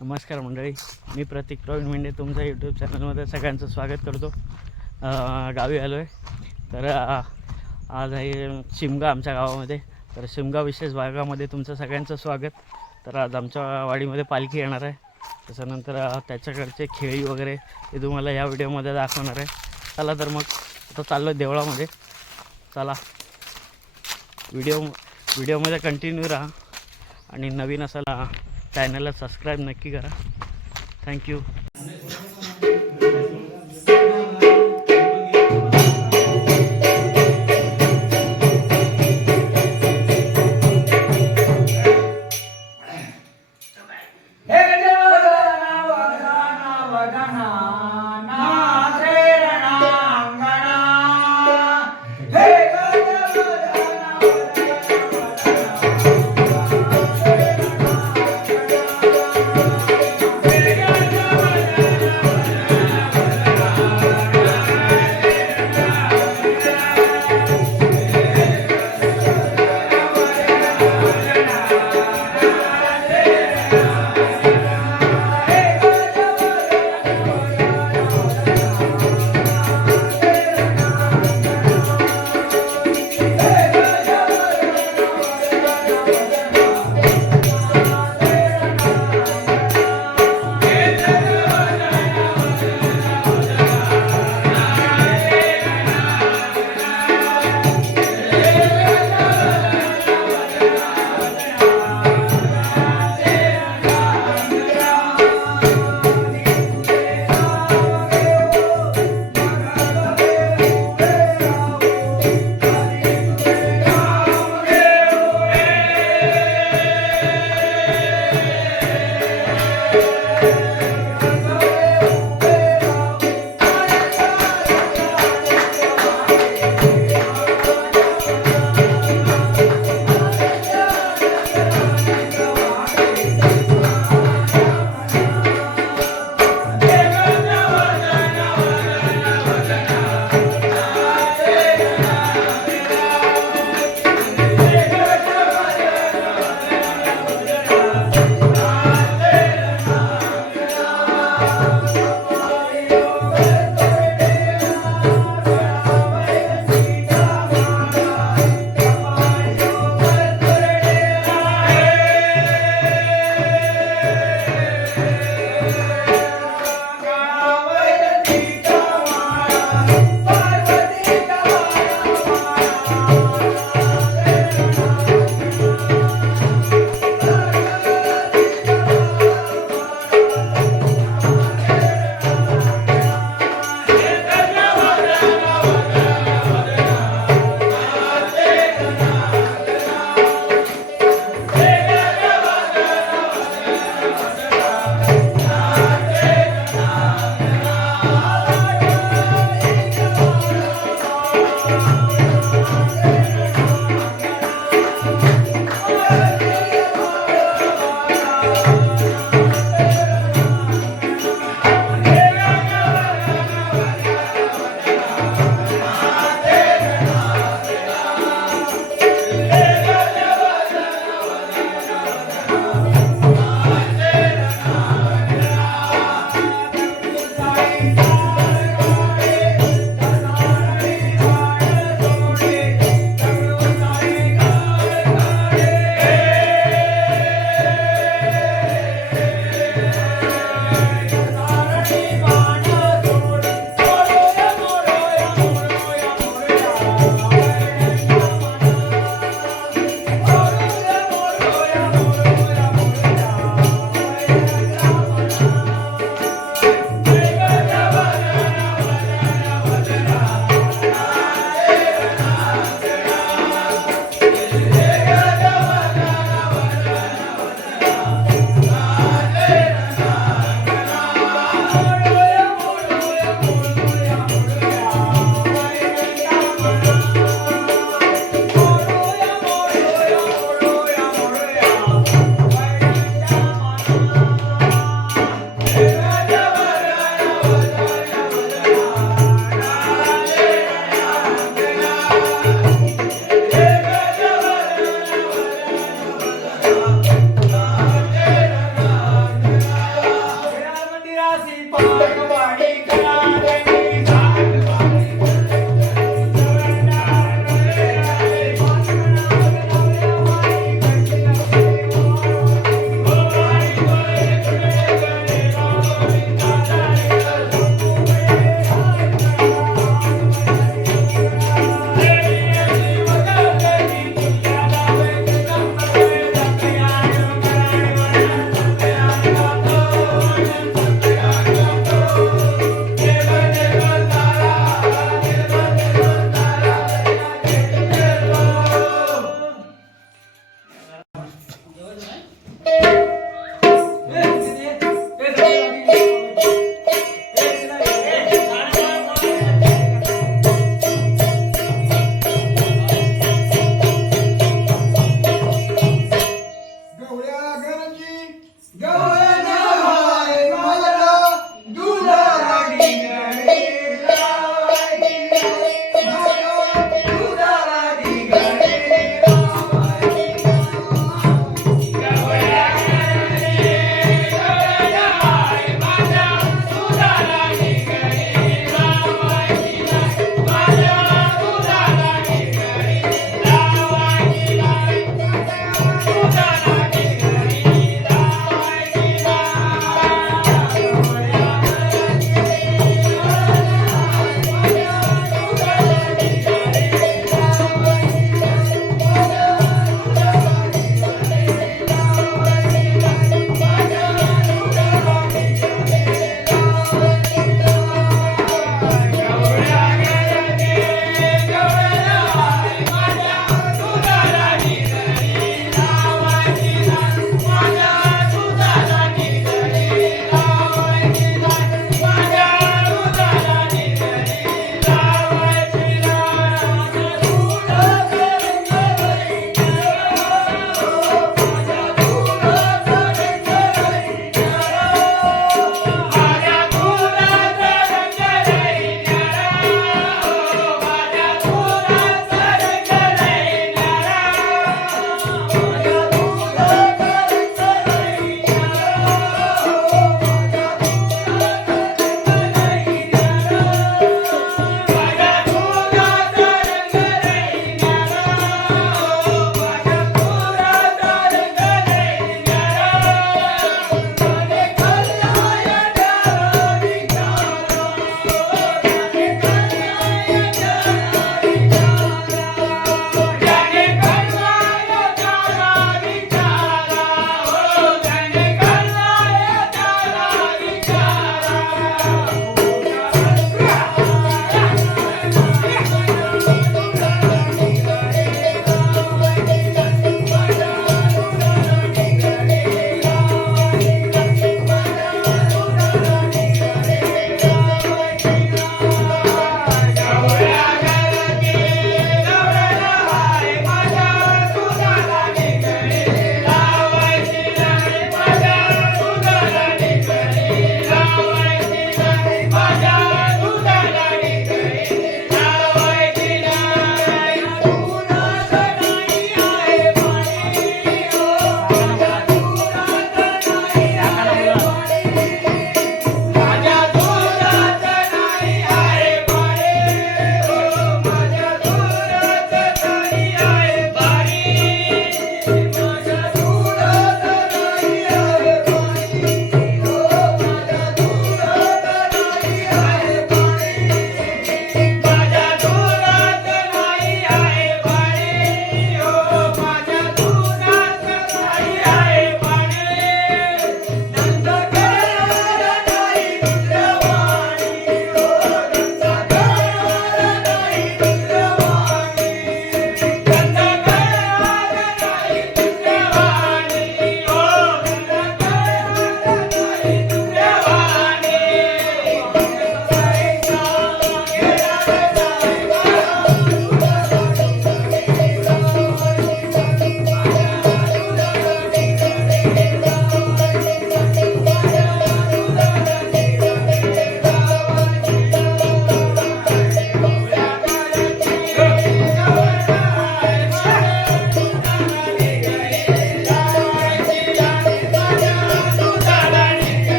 नमस्कार मंडळी, मी प्रतीक प्रवीण मेंढे तुमच्या यूट्यूब चॅनलमध्ये सगळ्यांचं स्वागत करतो. गावी आलो आहे. तर आज आहे शिमगा आमच्या गावामध्ये. तर शिमगा विशेष भागामध्ये तुमचं सगळ्यांचं स्वागत. तर आज आमच्या वाडीमध्ये पालखी येणार आहे. त्याच्यानंतर त्याच्याकडचे खेळी वगैरे ते तुम्हाला या व्हिडिओमध्ये दाखवणार आहे. चला तर मग आता चाललो आहे देवळामध्ये. चला व्हिडिओमध्ये कंटिन्यू राहा आणि नवीन असाल चॅनलला सबस्क्राईब नक्की करा. थँक्यू.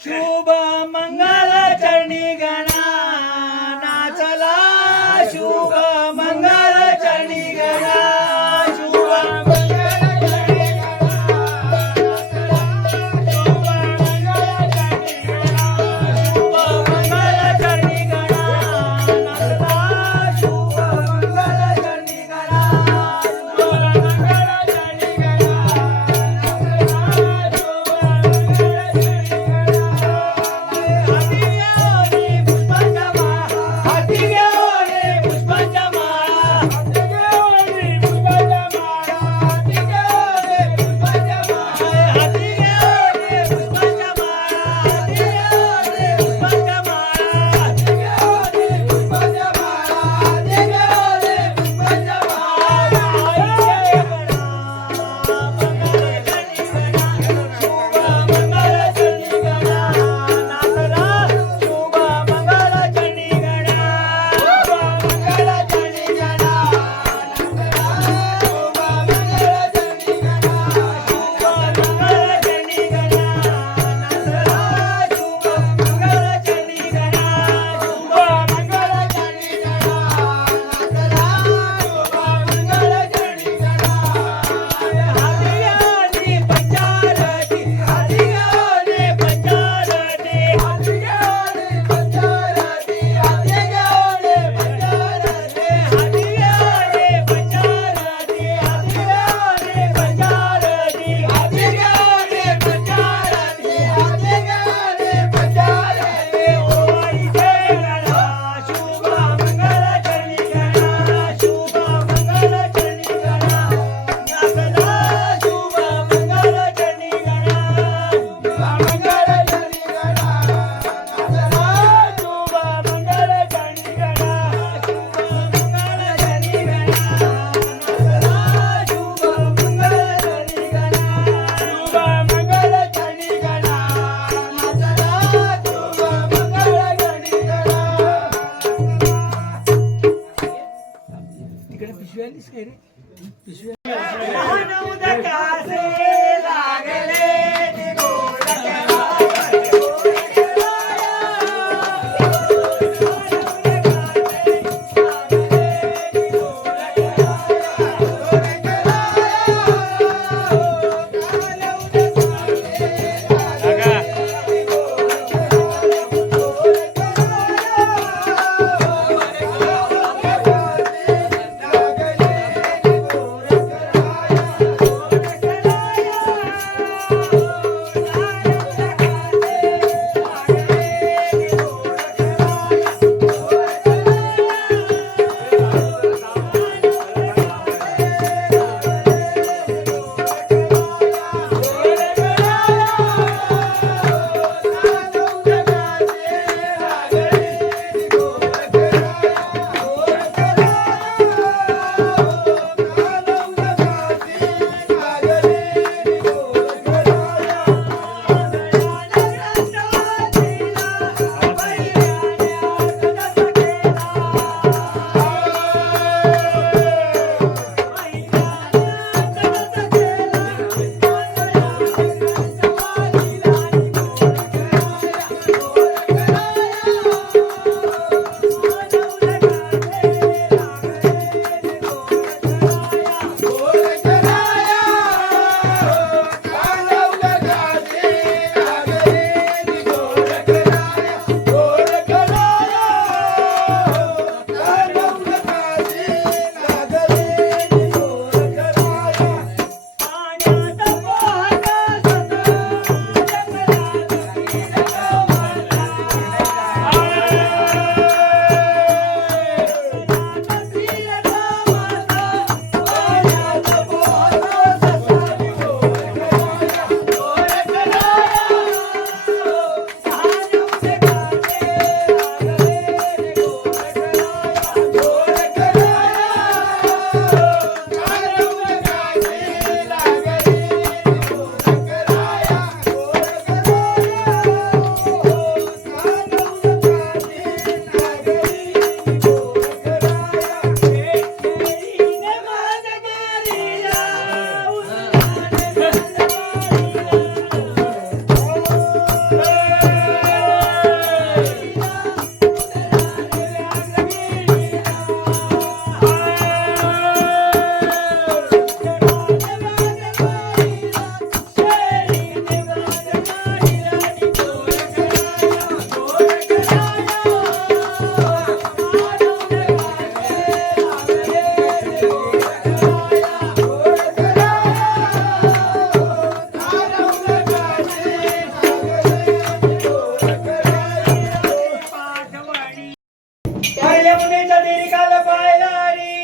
शुभ मंगल चरणी गणा नाचला शुभ मंगल चरणी गणा शुभ मंगल चरणी गणा नाचला शुभ मंगल चरणी गणा यमुनेच्या तीरी काल पाहिला रे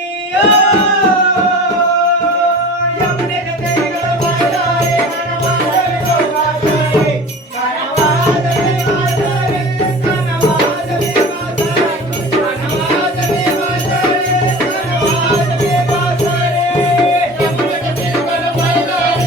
यमुनेच्या तीरी काल पाहिला रे कानवाद रे वाजरे कानवाद रे वाजरे कानवाद रे वाजरे कानवाद रे वाजरे यमुनेच्या तीरी काल पाहिला रे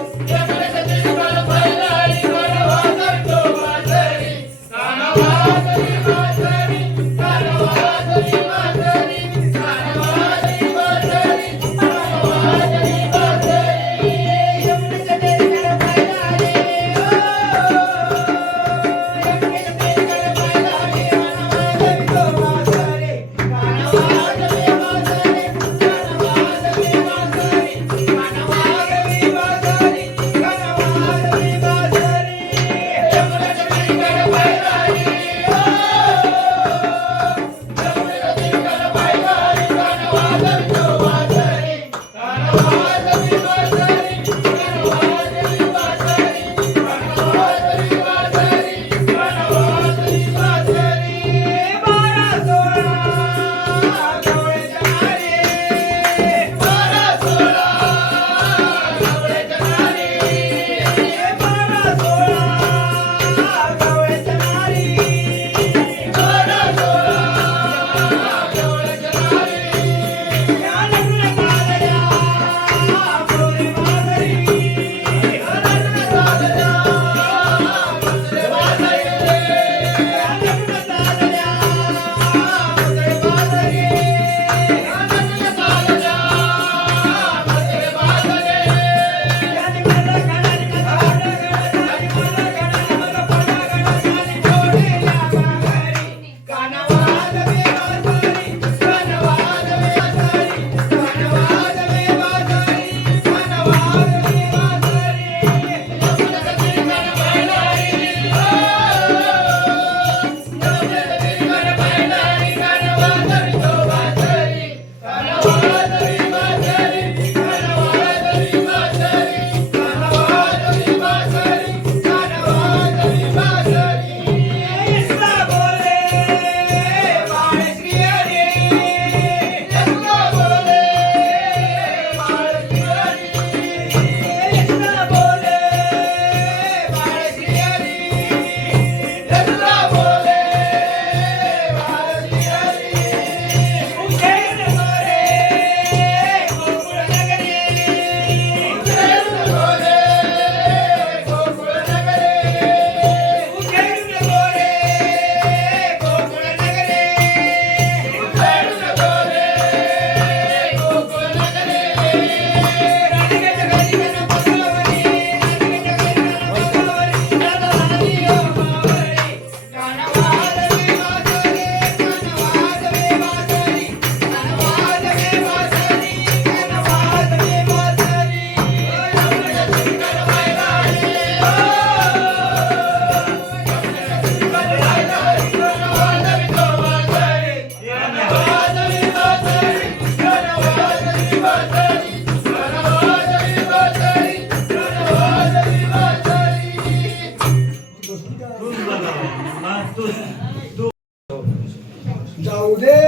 यमुनेच्या तीरी काल पाहिला रे कानवाद रे वाजरे कानवाद रे वाजरे कानवाद रे वाजरे कानवाद रे वाजरे कानवाद रे वाजरे यमुनेच्या तीरी काल पाहिला रे यमुनेच्या तीरी काल पाहिला रे कानवाद रे वाजरे कानवाद रे वाजरे कानवाद रे वाजरे कानवाद रे वाजरे कानवाद रे वाजरे यमुनेच्या तीरी काल पाहिला रे यमुनेच्या तीरी काल पाहिला रे कानवाद रे वाजरे कानवाद रे वाजरे कानवाद रे वाजरे कानवाद रे वाजरे कानवाद रे वाजरे बारा सोळा गवळ्याच्या नारी बारा सोळा गवळ्याच्या नारी बारा सोळा गवळ्याच्या नारी बारा सोळा गवळ्याच्या नारी या लग्न झाल्या फुले वाजरी या लग्न झाल्या फुले वाजरी या लग्न झाल्या फुले वाजरी या लग्न झाल्या फुले वाजरी या निघाला गाडी गाडी कानवाद रे वाजरी कानवाद रे वाजरी कानवाद रे वाजरी कानवाद रे वाजरी यमुनेच्या तीरी काल पाहिला रे यमुनेच्या तीरी काल पाहिला रे कानवाद रे वाजरी कानवाद रे वाजरी कानवाद रे वाजरी कानवाद रे वाजरी कानवाद रे वाजरी इसला बोले बाळ श्री हरी इसला बोले बाळ श्री हरी इसला बोले बाळ श्री हरी इसला बोले बाळ श्री हरी उज्जैन बोले गोकुळ नगरी उज्जैन बोले गोकुळ नगरी उज्जैन बोले गोकुळ नगरी उज्जैन बोले गोकुळ नगरी राणीच्या घरी गण बसवली राणीच्या घरी गण बसवली राधाराणी ओ मावळी कानवाद रे वाजरे कानवाद रे वाजरी कानवाद रे वाजरी कानवाद रे वाजरी यमुनेच्या तीरी काल पाहिला रे यमुनेच्या तीरी काल पाहिला रे कानवाद रे वाजरी कानवाद रे वाजरी कानवाद रे वाजरी कानवाद रे वाजरी कानवाद रे वाजरी जाऊ दे